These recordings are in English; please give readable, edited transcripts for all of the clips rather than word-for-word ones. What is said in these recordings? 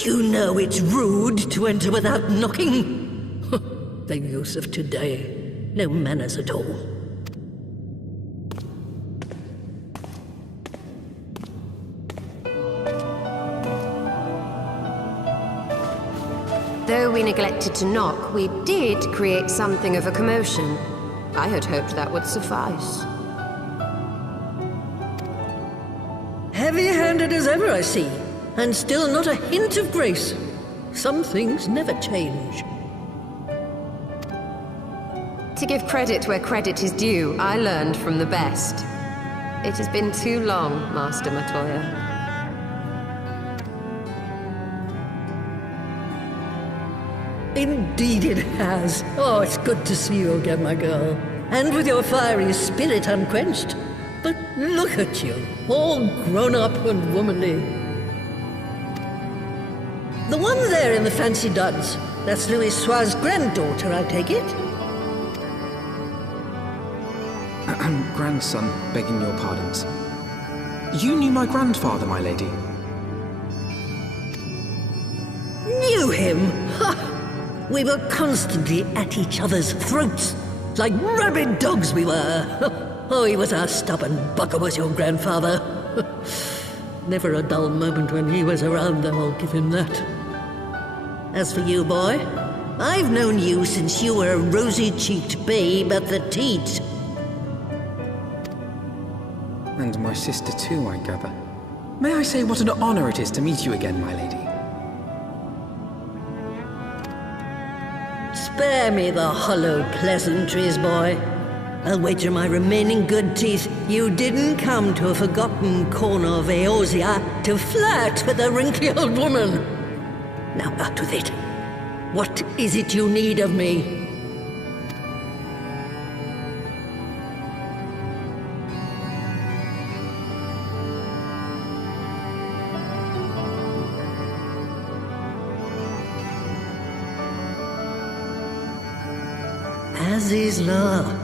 Don't you know it's rude to enter without knocking? The youth of today. No manners at all. Though we neglected to knock, we did create something of a commotion. I had hoped that would suffice. Heavy-handed as ever, I see. And still not a hint of grace. Some things never change. To give credit where credit is due, I learned from the best. It has been too long, Master Matoya. Indeed it has. Oh, it's good to see you again, my girl. And with your fiery spirit unquenched. But look at you, all grown up and womanly. The one there in the fancy duds, that's Louis Soir's granddaughter, I take it? Grandson, begging your pardons. You knew my grandfather, my lady. Knew him? Ha! We were constantly at each other's throats, like rabid dogs we were. Oh, he was a stubborn bucker, was your grandfather. Never a dull moment when he was around, though, I'll give him that. As for you, boy, I've known you since you were a rosy-cheeked babe at the teat. And my sister too, I gather. May I say what an honor it is to meet you again, my lady? Spare me the hollow pleasantries, boy. I'll wager my remaining good teeth you didn't come to a forgotten corner of Eorzea to flirt with a wrinkly old woman. Now out with it. What is it you need of me? Azizla.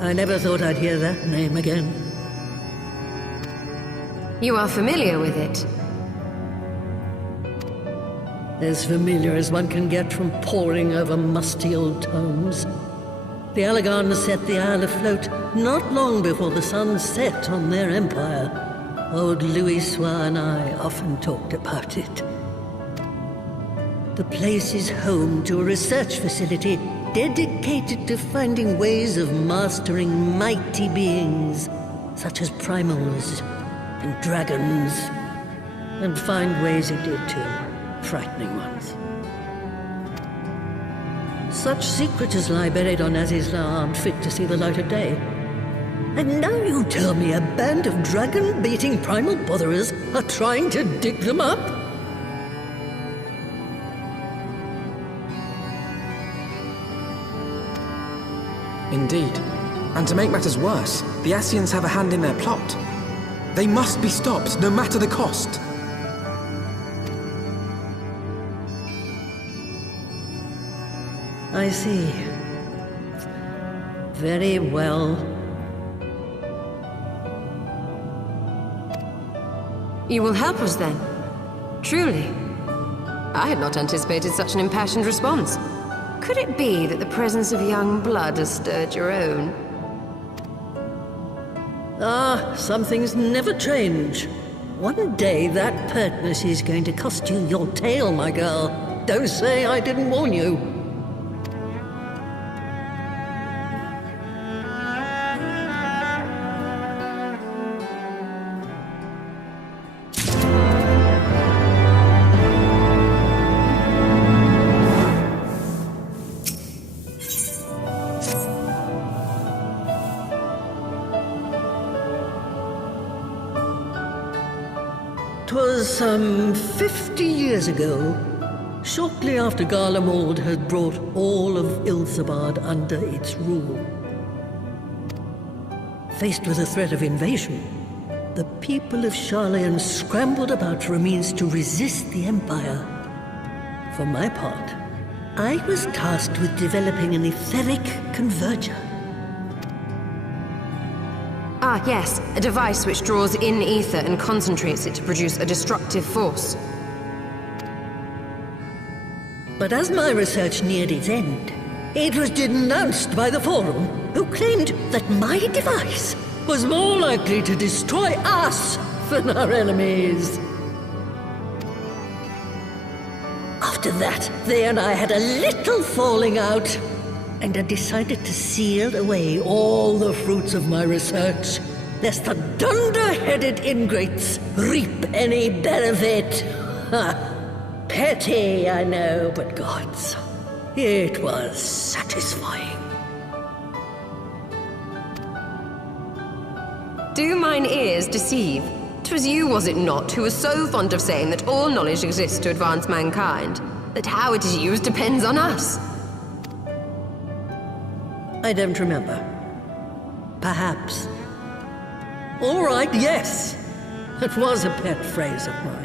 I never thought I'd hear that name again. You are familiar with it? As familiar as one can get from poring over musty old tomes. The Allagans set the Isle afloat not long before the sun set on their empire. Old Louis Soir and I often talked about it. The place is home to a research facility dedicated to finding ways of mastering mighty beings, such as primals and dragons, and find ways it did too, frightening ones. Such secrets as lie buried on Azizla aren't fit to see the light of day. And now you tell me a band of dragon-beating primal botherers are trying to dig them up? Indeed. And to make matters worse, the Ascians have a hand in their plot. They must be stopped, no matter the cost. I see. Very well. You will help us then? Truly? I had not anticipated such an impassioned response. Could it be that the presence of young blood has stirred your own? Ah, some things never change. One day that pertness is going to cost you your tail, my girl. Don't say I didn't warn you. Twas some 50 years ago, shortly after Garlemald had brought all of Ilsabard under its rule. Faced with the threat of invasion, the people of Sharlayan scrambled about for a means to resist the Empire. For my part, I was tasked with developing an etheric converger. Ah, yes, a device which draws in ether and concentrates it to produce a destructive force. But as my research neared its end, it was denounced by the Forum, who claimed that my device was more likely to destroy us than our enemies. After that, they and I had a little falling out, and I decided to seal away all the fruits of my research, lest the dunder-headed ingrates reap any benefit. Ha! Petty, I know, but gods, it was satisfying. Do mine ears deceive? 'Twas you, was it not, who was so fond of saying that all knowledge exists to advance mankind, that how it is used depends on us? I don't remember. Perhaps. All right, yes. It was a pet phrase of mine.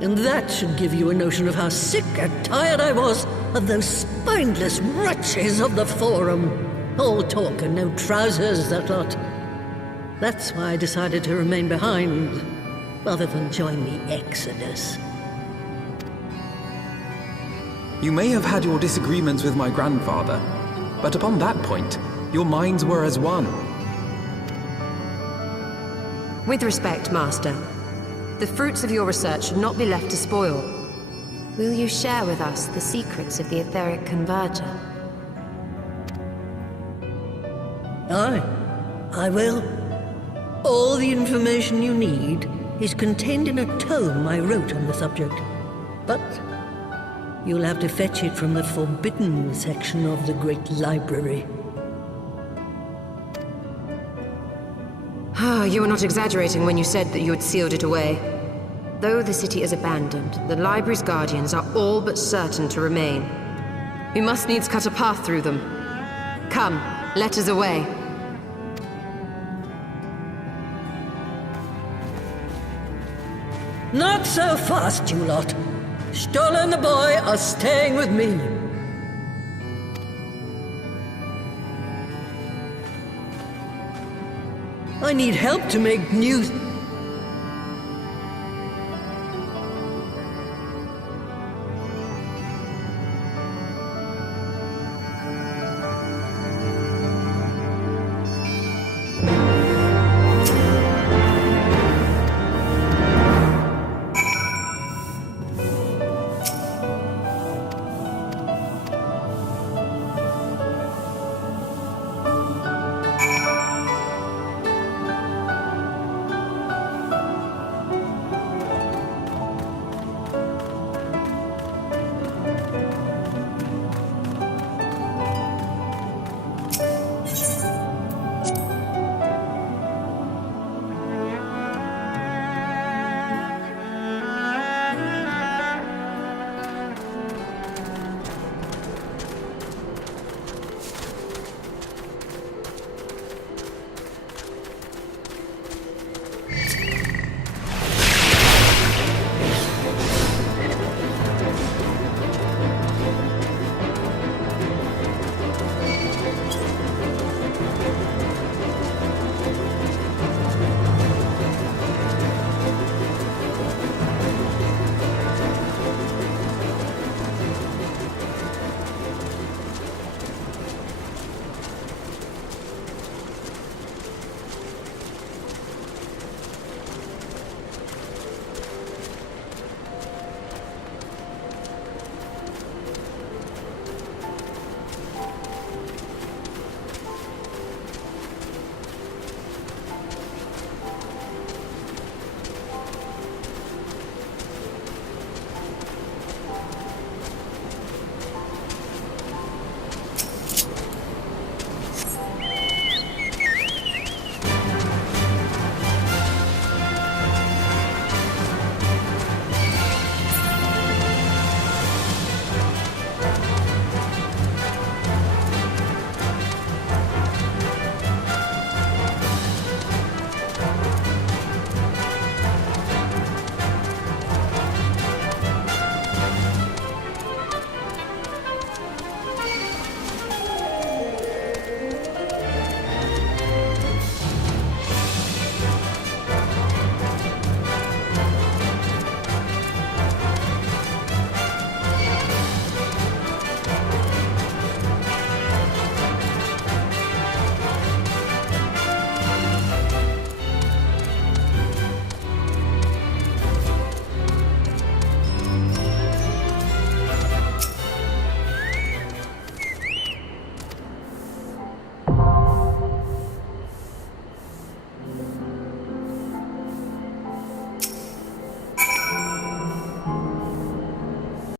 And that should give you a notion of how sick and tired I was of those spineless wretches of the Forum. All talk and no trousers, that lot. That's why I decided to remain behind, rather than join the Exodus. You may have had your disagreements with my grandfather, but upon that point, your minds were as one. With respect, Master, the fruits of your research should not be left to spoil. Will you share with us the secrets of the etheric converger? Aye, I will. All the information you need is contained in a tome I wrote on the subject. But you'll have to fetch it from the forbidden section of the Great Library. You were not exaggerating when you said that you had sealed it away. Though the city is abandoned, the library's guardians are all but certain to remain. We must needs cut a path through them. Come, let us away. Not so fast, you lot. Stoll and the boy are staying with me. I need help to make new